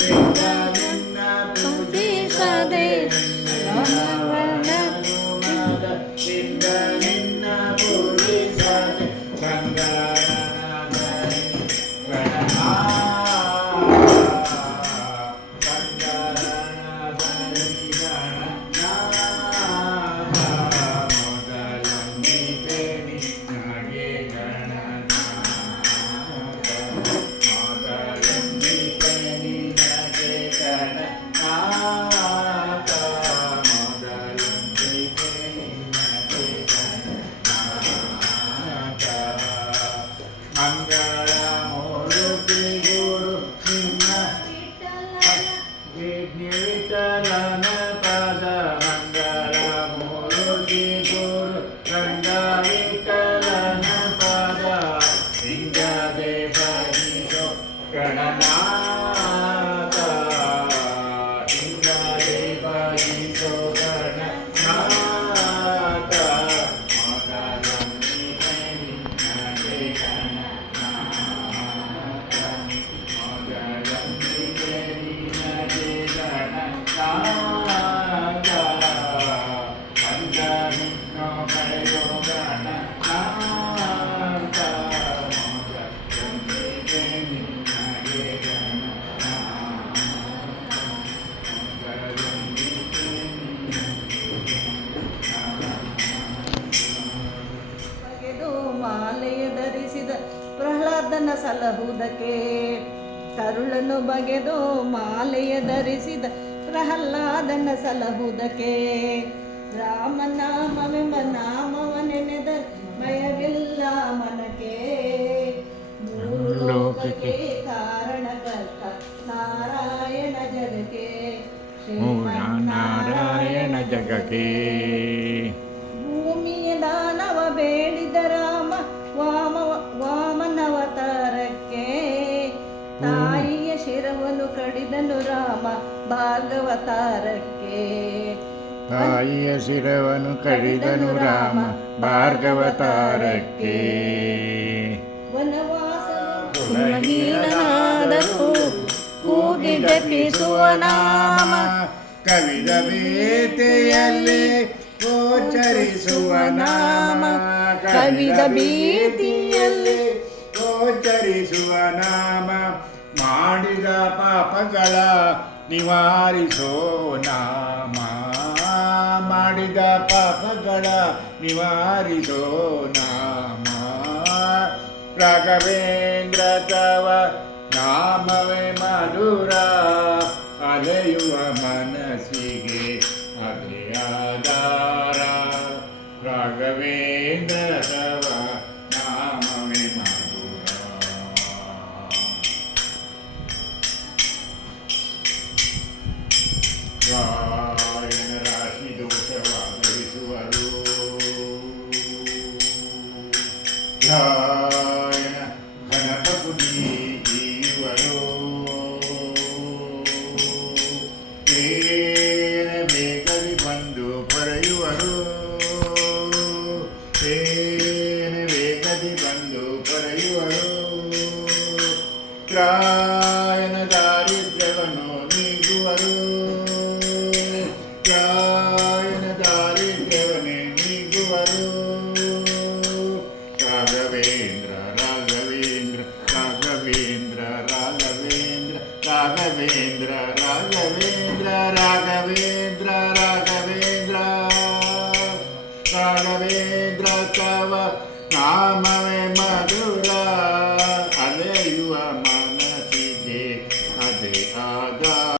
ಲಿಂಗ ನಿನ್ನ ಪೂಜಿಸದೆ ಹನುಮದ ಲಿಂಗ ನಿನ್ನ ಪೂಜಿಸದೆ ಬಂಗಾರನಾಥನೇ ವಿಠಲನ ಪದ ಮಂಗಳ ಮೂರುತಿ ಗುರು ರಂಗ ವಿಠಲನ ಪದ ಲಿಂಗದೆ ಭಜಿಸೋ ಗಣನಾಥ ಲಿಂಗದೆ ಭಜಿಸೋ ಗಣನಾಥ ಮೊದಲೊಂದಿಗೆ ನಿನ್ನಗೆ ಗಣನಾಥ ಮೊದಲೊಂದಿಗೆ ನಿನ್ನಗೆ ಗಣನಾಥ ಪಂಚಮಿನ್ನೋ ಕಳೆಯೋ ಗಣನಾಥ ಮೊದಲೊಂದಿಗೆ ನಿನ್ನಗೆ ಗಣನಾಥ ಮೊದಲೊಂದಿಗೆ ಬಗೆದು ಮಾಲೆಯ ಧರಿಸಿದ ಪ್ರಹ್ಲಾದನ ಸಲಹುವುದಕ್ಕೆ ಕರುಳನ್ನು ಬಗೆದು ಮಾಲೆಯ ಧರಿಸಿದ ಪ್ರಹ್ಲಾದನ ಸಲಹುವುದಕ್ಕೆ ರಾಮನಾಮವೆಂಬ ನಾಮವ ನೆನೆದ ಭಯವಿಲ್ಲ ಮನಕ್ಕೆ ಮೂರು ಲೋಕಕ್ಕೆ ಕಾರಣಕರ್ತ ನಾರಾಯಣ ಜಗಕ್ಕೆ ನಾರಾಯಣ ಜಗಕ್ಕೆ ಭೂಮಿಯ ದಾನವ ಬೇಡಿದ ರಾಮ ವಾಮನವತಾರಕ್ಕೆ ತಾಯಿಯ ಶಿರವನ್ನು ಕಡಿದನು ರಾಮ ಭಾಗವತಾರಕ್ಕೆ ತಾಯಿಯ ಶಿರವನ್ನು ಕಡಿದನು ರಾಮ ಭಾರ್ಗವತಾರಕ್ಕೆ ವನವಾಸೀನಾದರೂ ಕೂಗಿ ಜಪಿಸುವ ನಾಮ ಕವಿದ ಭೀತಿಯಲ್ಲಿ ಗೋಚರಿಸುವ ನಾಮ ಕವಿದ ಭೀತಿಯಲ್ಲಿ ಗೋಚರಿಸುವ ನಾಮ ಮಾಡಿದ ಪಾಪಗಳ ನಿವಾರಿಸೋ ನಾಮ ಮಾಡಿದ ಪಾಪಗಳ ನಿವಾರಿಸೋ ನಾಮ ರಾಘವೇಂದ್ರ ತವ ನಾಮವೇ ಮಧುರ ಅಲೆಯುವ ಮನಸ್ಸಿಗೆ ಅದೇ ಆಧಾರ ರಾಘವೇಂದ್ರ ತವ ನಾಮವೇ ಮಧುರ ರಾಯಣ ರಾಶಿ ದೋಷವಾಗರಿಸುವರು ರಾಯಣ ಘನಪುಡಿ ಜೀವರು ಏನ ಬೇಗನೆ ಬಂದು ಪಡೆಯುವರು ಏನ ವೇಗದಿ ಬಂದು ಪಡೆಯುವರು ರಾಯಣ ದಾರಿದ್ರ್ಯವನ್ನು ನೀಗುವರು ರಾಯಣ ದಾರಿದ್ರ್ಯವನ್ನೇ ನೀಗುವರು ರಾಘವೇಂದ್ರ ರಾಘವೇಂದ್ರ ರಾಘವೇಂದ್ರ ರಾಘವೇಂದ್ರ ರಾಘವೇಂದ್ರ ರಾಘವೇಂದ್ರ ರಾಘವೇಂದ್ರ ರಾಘವೇಂದ್ರ ರಾಘವೇಂದ್ರ ತವ ನಾಮವೇ ಮಧುರ